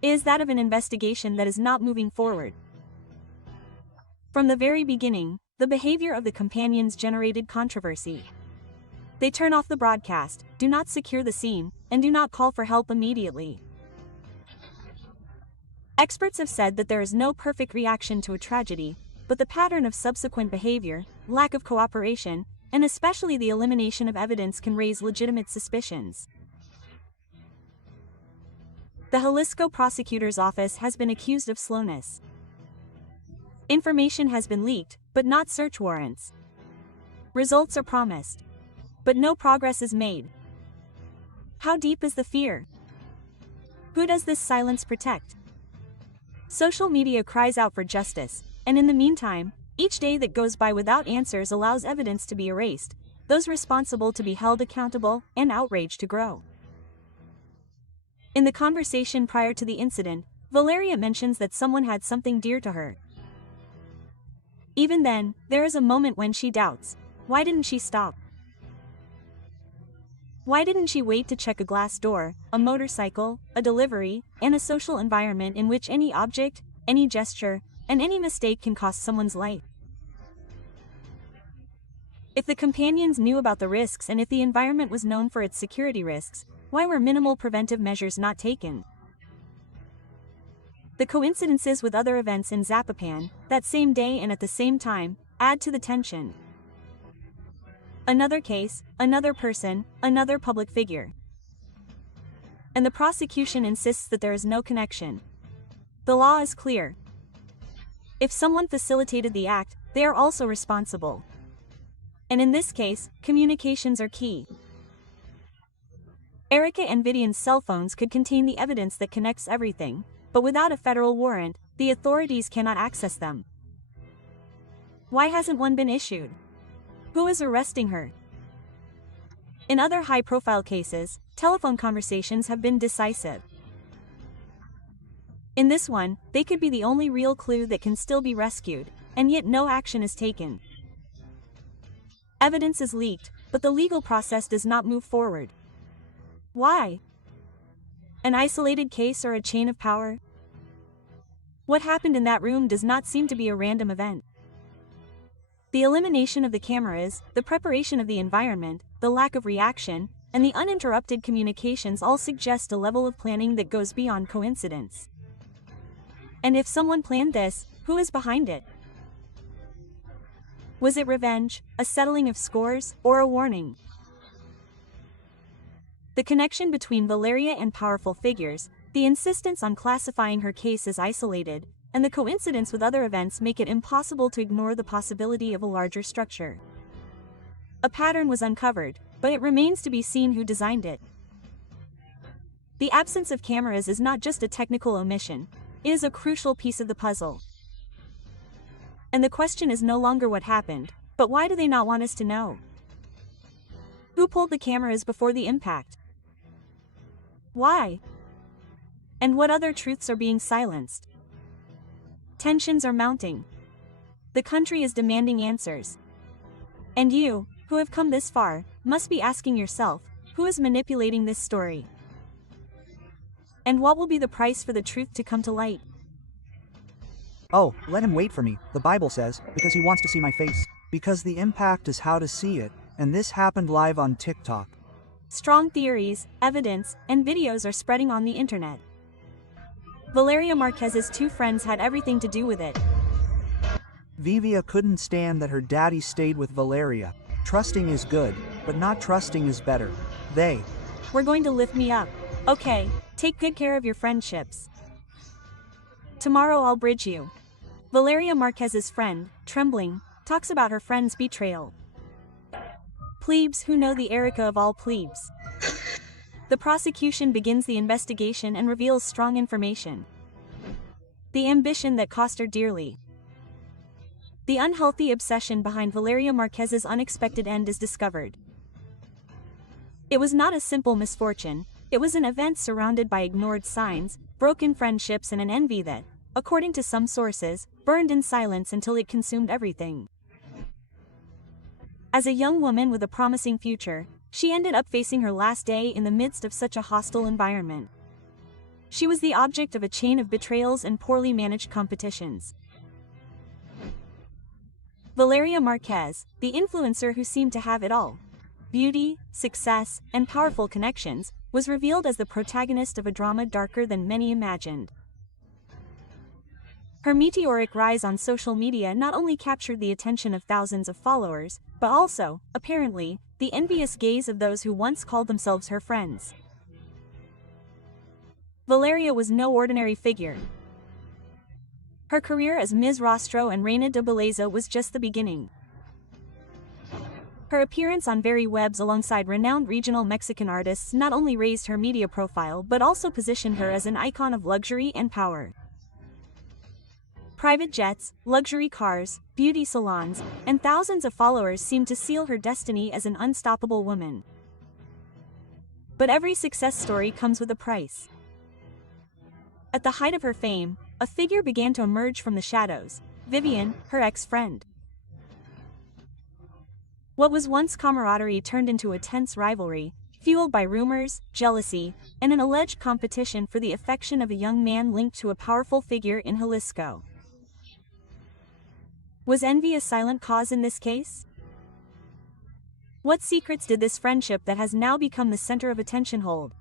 It is that of an investigation that is not moving forward. From the very beginning, the behavior of the companions generated controversy. They turn off the broadcast, do not secure the scene, and do not call for help immediately. Experts have said that there is no perfect reaction to a tragedy, but the pattern of subsequent behavior, lack of cooperation, and especially the elimination of evidence can raise legitimate suspicions. The Jalisco prosecutor's office has been accused of slowness. Information has been leaked, but not search warrants. Results are promised, but no progress is made. How deep is the fear? Who does this silence protect? Social media cries out for justice, and in the meantime, each day that goes by without answers allows evidence to be erased, those responsible to be held accountable, and outrage to grow. In the conversation prior to the incident, Valeria mentions that someone had something dear to her. Even then, there is a moment when she doubts. Why didn't she stop? Why didn't she wait to check a glass door, a motorcycle, a delivery, and a social environment in which any object, any gesture, and any mistake can cost someone's life? If the companions knew about the risks and if the environment was known for its security risks, why were minimal preventive measures not taken? The coincidences with other events in Zapopan, that same day and at the same time, add to the tension. Another case, another person, another public figure. And the prosecution insists that there is no connection. The law is clear. If someone facilitated the act, they are also responsible. And in this case, communications are key. Erica and Vivian's cell phones could contain the evidence that connects everything, but without a federal warrant, the authorities cannot access them. Why hasn't one been issued? Who is arresting her? In other high-profile cases, telephone conversations have been decisive. In this one, they could be the only real clue that can still be rescued, and yet no action is taken. Evidence is leaked, but the legal process does not move forward. Why? An isolated case or a chain of power? What happened in that room does not seem to be a random event. The elimination of the cameras, the preparation of the environment, the lack of reaction, and the uninterrupted communications all suggest a level of planning that goes beyond coincidence. And if someone planned this, who is behind it? Was it revenge, a settling of scores, or a warning? The connection between Valeria and powerful figures, the insistence on classifying her case as isolated, and the coincidence with other events make it impossible to ignore the possibility of a larger structure. A pattern was uncovered, but it remains to be seen who designed it. The absence of cameras is not just a technical omission, it is a crucial piece of the puzzle. And the question is no longer what happened, but why do they not want us to know? Who pulled the cameras before the impact? Why? And what other truths are being silenced? Tensions are mounting. The country is demanding answers. And you, who have come this far, must be asking yourself, who is manipulating this story? And what will be the price for the truth to come to light? Oh, let him wait for me, the Bible says, because he wants to see my face. Because the impact is how to see it, and this happened live on TikTok. Strong theories, evidence, and videos are spreading on the internet. Valeria Márquez's two friends had everything to do with it. Vivia couldn't stand that her daddy stayed with Valeria. Trusting is good, but not trusting is better. They were going to lift me up. Okay, take good care of your friendships. Tomorrow I'll bridge you. Valeria Márquez's friend, trembling, talks about her friend's betrayal. Plebes who know the Erica of all plebes. The prosecution begins the investigation and reveals strong information. The ambition that cost her dearly. The unhealthy obsession behind Valeria Márquez's unexpected end is discovered. It was not a simple misfortune, it was an event surrounded by ignored signs, broken friendships and an envy that, according to some sources, burned in silence until it consumed everything. As a young woman with a promising future, she ended up facing her last day in the midst of such a hostile environment. She was the object of a chain of betrayals and poorly managed competitions. Valeria Márquez, the influencer who seemed to have it all. beauty, success, and powerful connections, was revealed as the protagonist of a drama darker than many imagined. Her meteoric rise on social media not only captured the attention of thousands of followers, but also, apparently, the envious gaze of those who once called themselves her friends. Valeria was no ordinary figure. Her career as Ms. Rostro and Reina de Belleza was just the beginning. Her appearance on Very Webs alongside renowned regional Mexican artists not only raised her media profile but also positioned her as an icon of luxury and power. Private jets, luxury cars, beauty salons, and thousands of followers seemed to seal her destiny as an unstoppable woman. But every success story comes with a price. At the height of her fame, a figure began to emerge from the shadows: Vivian, her ex-friend. What was once camaraderie turned into a tense rivalry, fueled by rumors, jealousy, and an alleged competition for the affection of a young man linked to a powerful figure in Jalisco. Was envy a silent cause in this case? What secrets did this friendship that has now become the center of attention hold?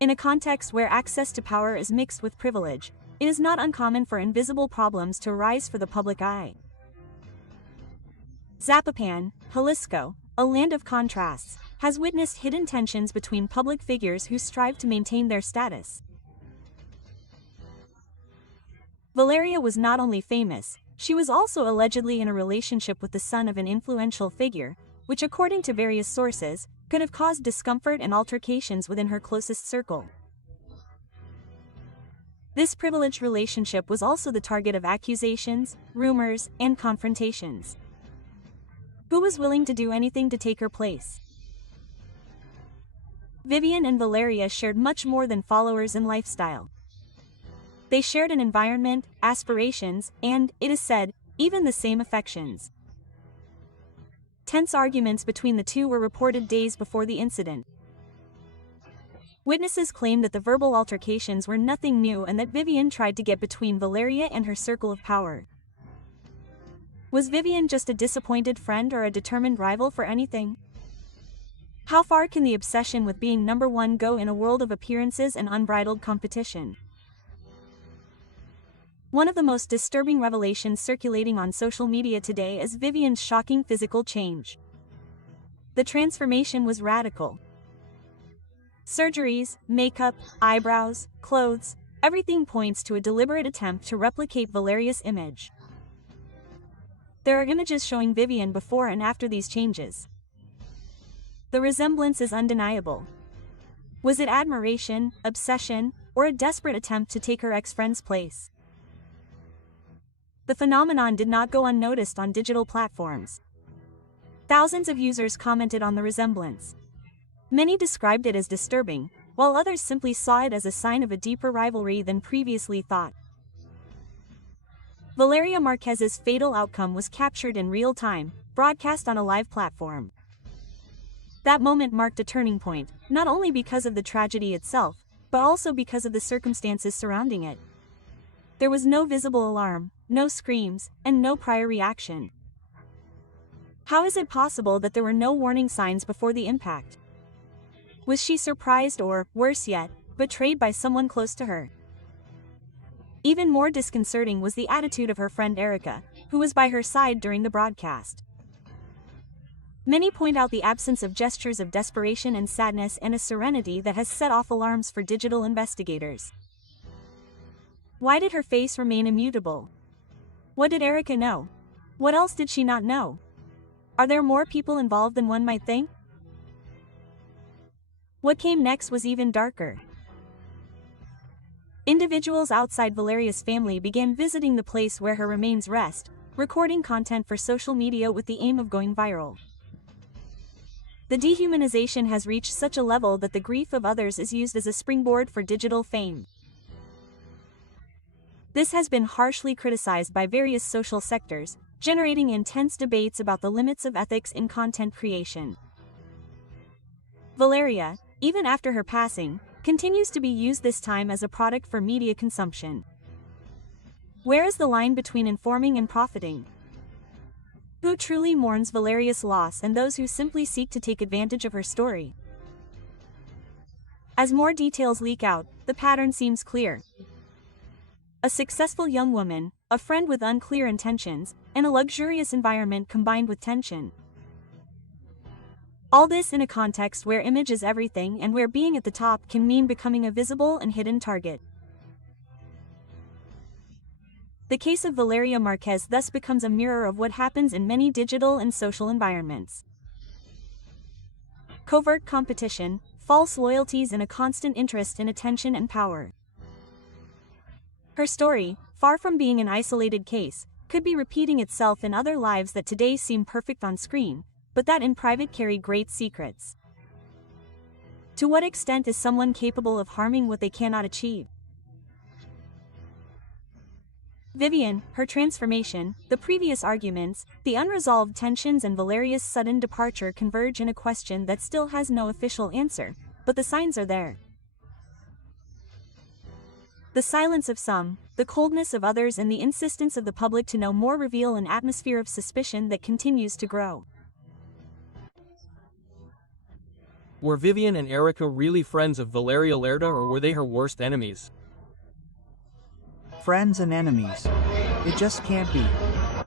In a context where access to power is mixed with privilege, it is not uncommon for invisible problems to arise for the public eye. Zapopan, Jalisco, a land of contrasts, has witnessed hidden tensions between public figures who strive to maintain their status. Valeria was not only famous, she was also allegedly in a relationship with the son of an influential figure, which according to various sources, could have caused discomfort and altercations within her closest circle. This privileged relationship was also the target of accusations, rumors, and confrontations. Who was willing to do anything to take her place? Vivian and Valeria shared much more than followers and lifestyle. They shared an environment, aspirations, and, it is said, even the same affections. Tense arguments between the two were reported days before the incident. Witnesses claimed that the verbal altercations were nothing new and that Vivian tried to get between Valeria and her circle of power. Was Vivian just a disappointed friend or a determined rival for anything? How far can the obsession with being number one go in a world of appearances and unbridled competition? One of the most disturbing revelations circulating on social media today is Vivian's shocking physical change. The transformation was radical. Surgeries, makeup, eyebrows, clothes, everything points to a deliberate attempt to replicate Valeria's image. There are images showing Vivian before and after these changes. The resemblance is undeniable. Was it admiration, obsession, or a desperate attempt to take her ex-friend's place? The phenomenon did not go unnoticed on digital platforms. Thousands of users commented on the resemblance. Many described it as disturbing, while others simply saw it as a sign of a deeper rivalry than previously thought. Valeria Márquez's fatal outcome was captured in real time, broadcast on a live platform. That moment marked a turning point, not only because of the tragedy itself, but also because of the circumstances surrounding it. There was no visible alarm, no screams, and no prior reaction. How is it possible that there were no warning signs before the impact? Was she surprised or, worse yet, betrayed by someone close to her? Even more disconcerting was the attitude of her friend Erica, who was by her side during the broadcast. Many point out the absence of gestures of desperation and sadness and a serenity that has set off alarms for digital investigators. Why did her face remain immutable? What did Erica know? What else did she not know? Are there more people involved than one might think? What came next was even darker. Individuals outside Valeria's family began visiting the place where her remains rest, recording content for social media with the aim of going viral. The dehumanization has reached such a level that the grief of others is used as a springboard for digital fame. This has been harshly criticized by various social sectors, generating intense debates about the limits of ethics in content creation. Valeria, even after her passing, continues to be used this time as a product for media consumption. Where is the line between informing and profiting? Who truly mourns Valeria's loss and those who simply seek to take advantage of her story? As more details leak out, the pattern seems clear. A successful young woman, a friend with unclear intentions, and a luxurious environment combined with tension. All this in a context where image is everything and where being at the top can mean becoming a visible and hidden target. The case of Valeria Márquez thus becomes a mirror of what happens in many digital and social environments. Covert competition, false loyalties, and a constant interest in attention and power. Her story, far from being an isolated case, could be repeating itself in other lives that today seem perfect on screen, but that in private carry great secrets. To what extent is someone capable of harming what they cannot achieve? Vivian, her transformation, the previous arguments, the unresolved tensions, and Valeria's sudden departure converge in a question that still has no official answer, but the signs are there. The silence of some, the coldness of others, and the insistence of the public to know more reveal an atmosphere of suspicion that continues to grow. Were Vivian and Erica really friends of Valeria Lerda, or were they her worst enemies? Friends and enemies. It just can't be.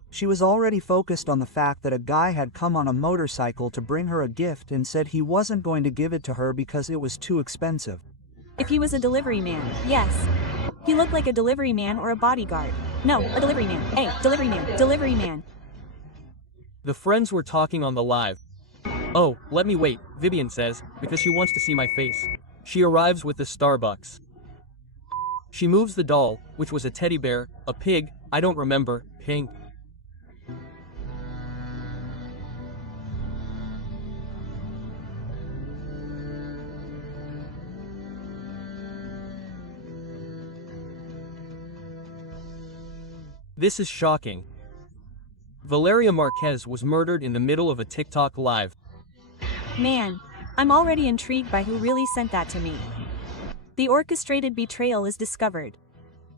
She was already focused on the fact that a guy had come on a motorcycle to bring her a gift and said he wasn't going to give it to her because it was too expensive. If he was a delivery man, yes. He looked like a delivery man or a bodyguard. No, a delivery man. Hey, delivery man, delivery man. The friends were talking on the live. Oh, let me wait, Vivian says, because she wants to see my face. She arrives with the Starbucks. She moves the doll, which was a teddy bear, a pig, I don't remember, pink. This is shocking. Valeria Márquez was murdered in the middle of a TikTok live. Man, I'm already intrigued by who really sent that to me. The orchestrated betrayal is discovered.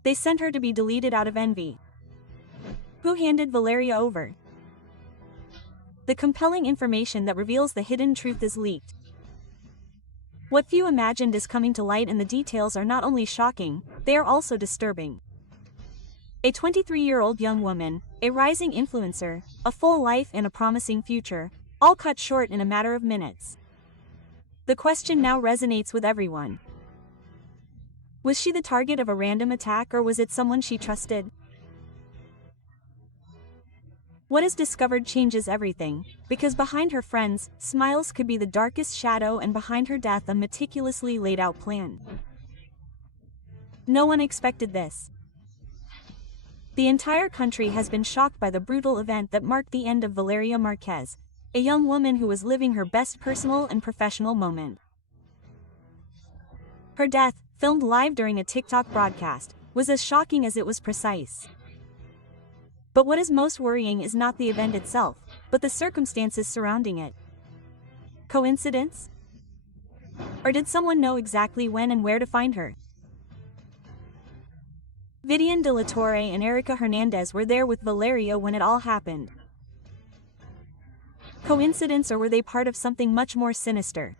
They sent her to be deleted out of envy. Who handed Valeria over? The compelling information that reveals the hidden truth is leaked. What few imagined is coming to light, and the details are not only shocking, they are also disturbing. A 23-year-old young woman, a rising influencer, a full life and a promising future, all cut short in a matter of minutes. The question now resonates with everyone. Was she the target of a random attack, or was it someone she trusted? What is discovered changes everything, because behind her friends' smiles could be the darkest shadow, and behind her death a meticulously laid out plan. No one expected this. The entire country has been shocked by the brutal event that marked the end of Valeria Márquez, a young woman who was living her best personal and professional moment. Her death, filmed live during a TikTok broadcast, was as shocking as it was precise. But what is most worrying is not the event itself, but the circumstances surrounding it. Coincidence? Or did someone know exactly when and where to find her? Vivian de la Torre and Erica Hernandez were there with Valeria when it all happened. Coincidence, or were they part of something much more sinister?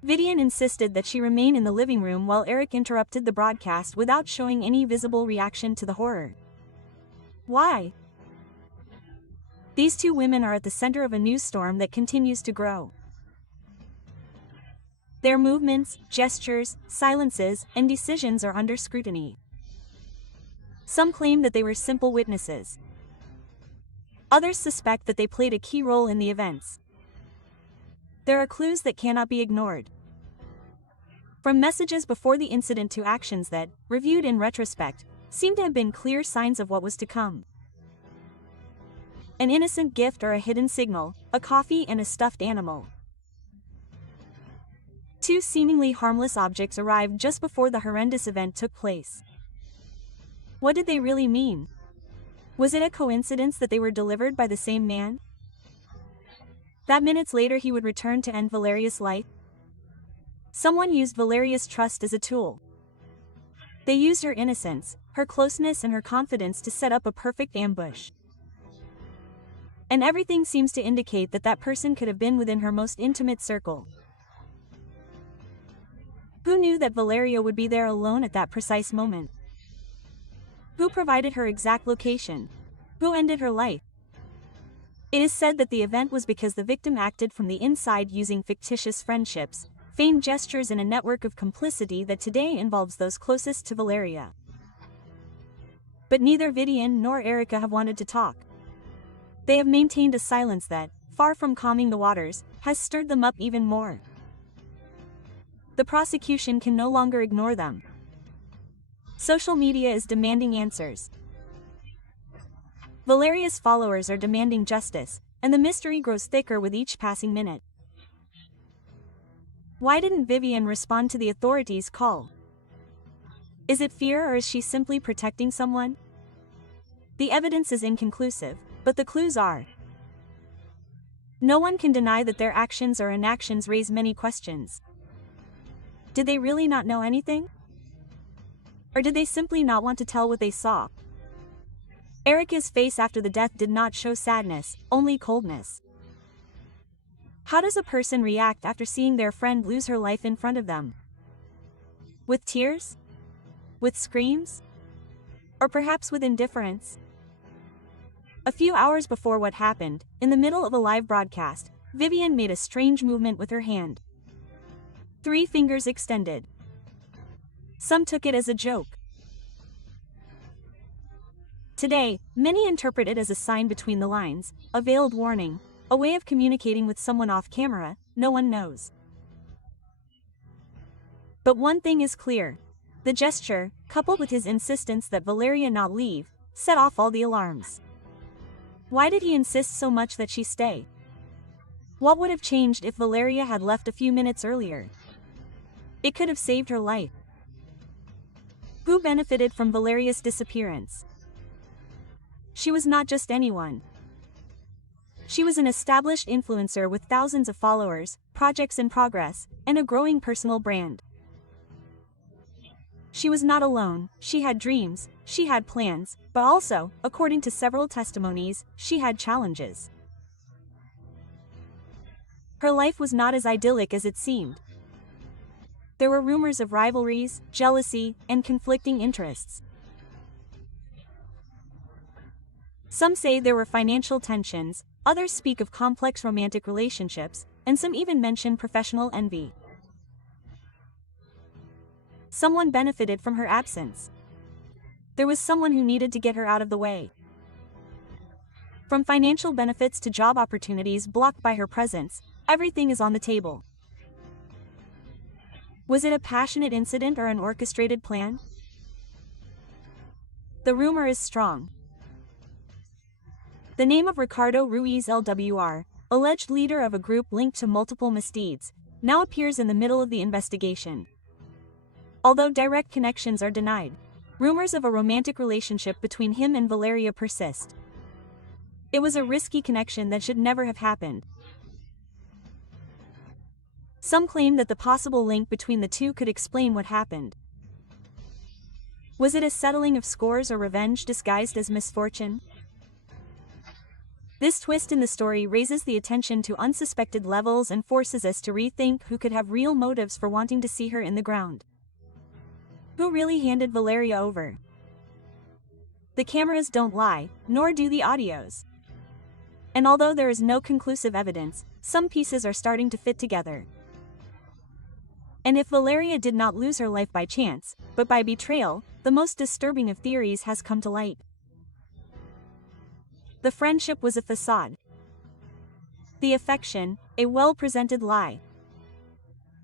Vivian insisted that she remain in the living room while Eric interrupted the broadcast without showing any visible reaction to the horror. Why? These two women are at the center of a news storm that continues to grow. Their movements, gestures, silences, and decisions are under scrutiny. Some claim that they were simple witnesses. Others suspect that they played a key role in the events. There are clues that cannot be ignored. From messages before the incident to actions that, reviewed in retrospect, seem to have been clear signs of what was to come. An innocent gift or a hidden signal, a coffee and a stuffed animal. Two seemingly harmless objects arrived just before the horrendous event took place. What did they really mean? Was it a coincidence that they were delivered by the same man? That minutes later he would return to end Valeria's life? Someone used Valeria's trust as a tool. They used her innocence, her closeness, and her confidence to set up a perfect ambush. And everything seems to indicate that that person could have been within her most intimate circle. Who knew that Valeria would be there alone at that precise moment? Who provided her exact location? Who ended her life? It is said that the event was because the victim acted from the inside using fictitious friendships, feigned gestures in a network of complicity that today involves those closest to Valeria. But neither Vivian nor Erica have wanted to talk. They have maintained a silence that, far from calming the waters, has stirred them up even more. The prosecution can no longer ignore them. Social media is demanding answers. Valeria's followers are demanding justice, and the mystery grows thicker with each passing minute. Why didn't Vivian respond to the authorities' call? Is it fear, or is she simply protecting someone? The evidence is inconclusive, but the clues are. No one can deny that their actions or inactions raise many questions. Did they really not know anything? Or did they simply not want to tell what they saw? Erica's face after the death did not show sadness, only coldness. How does a person react after seeing their friend lose her life in front of them? With tears? With screams? Or perhaps with indifference? A few hours before what happened, in the middle of a live broadcast, Vivian made a strange movement with her hand. 3 fingers extended. Some took it as a joke. Today, many interpret it as a sign between the lines, a veiled warning, a way of communicating with someone off camera, no one knows. But one thing is clear. The gesture, coupled with his insistence that Valeria not leave, set off all the alarms. Why did he insist so much that she stay? What would have changed if Valeria had left a few minutes earlier? It could have saved her life. Who benefited from Valeria's disappearance? She was not just anyone. She was an established influencer with thousands of followers, projects in progress, and a growing personal brand. She was not alone. She had dreams, she had plans, but also, according to several testimonies, she had challenges. Her life was not as idyllic as it seemed. There were rumors of rivalries, jealousy, and conflicting interests. Some say there were financial tensions, others speak of complex romantic relationships, and some even mention professional envy. Someone benefited from her absence. There was someone who needed to get her out of the way. From financial benefits to job opportunities blocked by her presence, everything is on the table. Was it a passionate incident or an orchestrated plan? The rumor is strong. The name of Ricardo Ruiz LWR, alleged leader of a group linked to multiple misdeeds, now appears in the middle of the investigation. Although direct connections are denied, rumors of a romantic relationship between him and Valeria persist. It was a risky connection that should never have happened. Some claim that the possible link between the two could explain what happened. Was it a settling of scores or revenge disguised as misfortune? This twist in the story raises the attention to unsuspected levels and forces us to rethink who could have real motives for wanting to see her in the ground. Who really handed Valeria over? The cameras don't lie, nor do the audios. And although there is no conclusive evidence, some pieces are starting to fit together. And if Valeria did not lose her life by chance, but by betrayal, the most disturbing of theories has come to light. The friendship was a facade. The affection, a well-presented lie.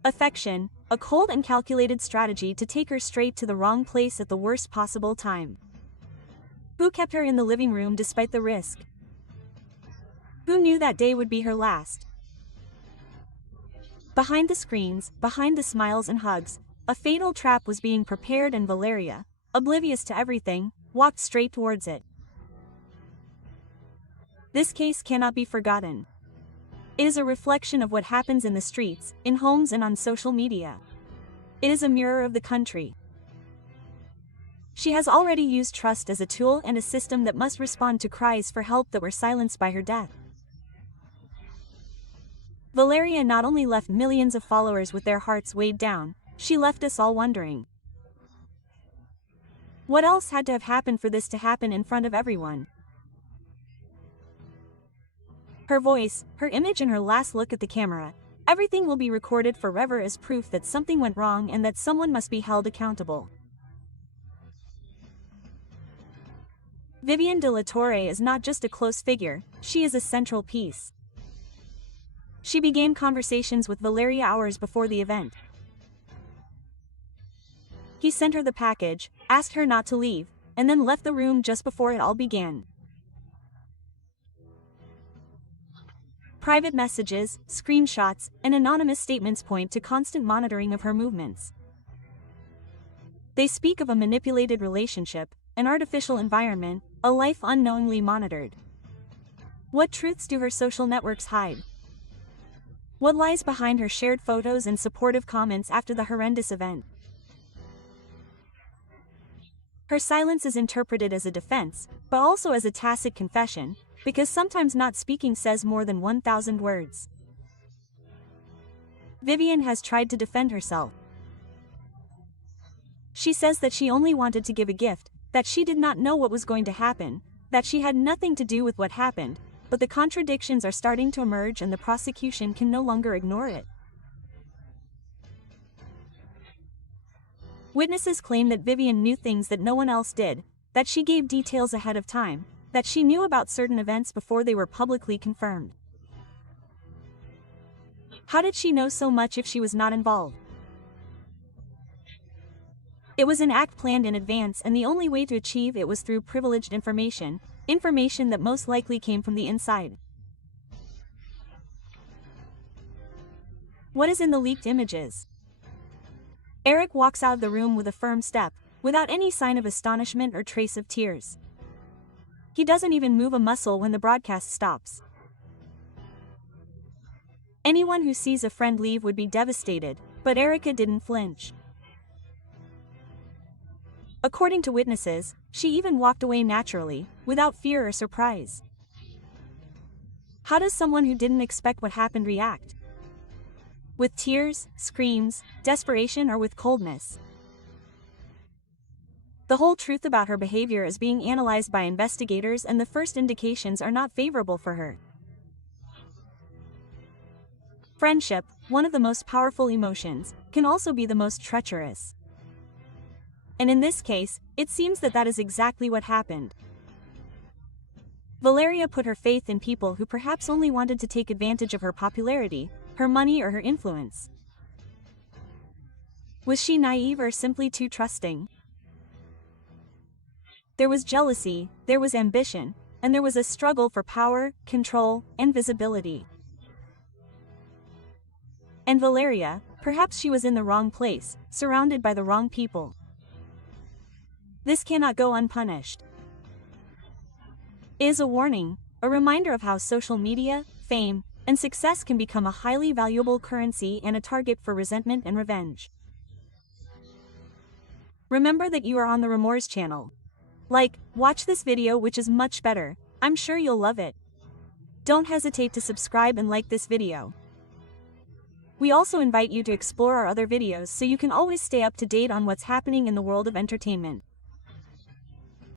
Affection, a cold and calculated strategy to take her straight to the wrong place at the worst possible time. Who kept her in the living room despite the risk? Who knew that day would be her last? Behind the screens, behind the smiles and hugs, a fatal trap was being prepared, and Valeria, oblivious to everything, walked straight towards it. This case cannot be forgotten. It is a reflection of what happens in the streets, in homes, and on social media. It is a mirror of the country. She has already used trust as a tool and a system that must respond to cries for help that were silenced by her death. Valeria not only left millions of followers with their hearts weighed down, she left us all wondering. What else had to have happened for this to happen in front of everyone? Her voice, her image and her last look at the camera, everything will be recorded forever as proof that something went wrong and that someone must be held accountable. Vivienne de la Torre is not just a close figure, she is a central piece. She began conversations with Valeria hours before the event. He sent her the package, asked her not to leave, and then left the room just before it all began. Private messages, screenshots, and anonymous statements point to constant monitoring of her movements. They speak of a manipulated relationship, an artificial environment, a life unknowingly monitored. What truths do her social networks hide? What lies behind her shared photos and supportive comments after the horrendous event? Her silence is interpreted as a defense, but also as a tacit confession, because sometimes not speaking says more than 1,000 words. Vivienne has tried to defend herself. She says that she only wanted to give a gift, that she did not know what was going to happen, that she had nothing to do with what happened, but the contradictions are starting to emerge and the prosecution can no longer ignore it. Witnesses claim that Vivienne knew things that no one else did, that she gave details ahead of time, that she knew about certain events before they were publicly confirmed. How did she know so much if she was not involved? It was an act planned in advance, and the only way to achieve it was through privileged information, information that most likely came from the inside. What is in the leaked images? Eric walks out of the room with a firm step, without any sign of astonishment or trace of tears. He doesn't even move a muscle when the broadcast stops. Anyone who sees a friend leave would be devastated, but Erica didn't flinch. According to witnesses, she even walked away naturally, without fear or surprise. How does someone who didn't expect what happened react? With tears, screams, desperation, or with coldness? The whole truth about her behavior is being analyzed by investigators, and the first indications are not favorable for her. Friendship, one of the most powerful emotions, can also be the most treacherous. And in this case, it seems that that is exactly what happened. Valeria put her faith in people who perhaps only wanted to take advantage of her popularity, her money, or her influence. Was she naive or simply too trusting? There was jealousy, there was ambition, and there was a struggle for power, control, and visibility. And Valeria, perhaps she was in the wrong place, surrounded by the wrong people. This cannot go unpunished. It is a warning, a reminder of how social media, fame, and success can become a highly valuable currency and a target for resentment and revenge. Remember that you are on the Remorse channel. Watch this video, which is much better. I'm sure you'll love it. Don't hesitate to subscribe and like this video. We also invite you to explore our other videos so you can always stay up to date on what's happening in the world of entertainment.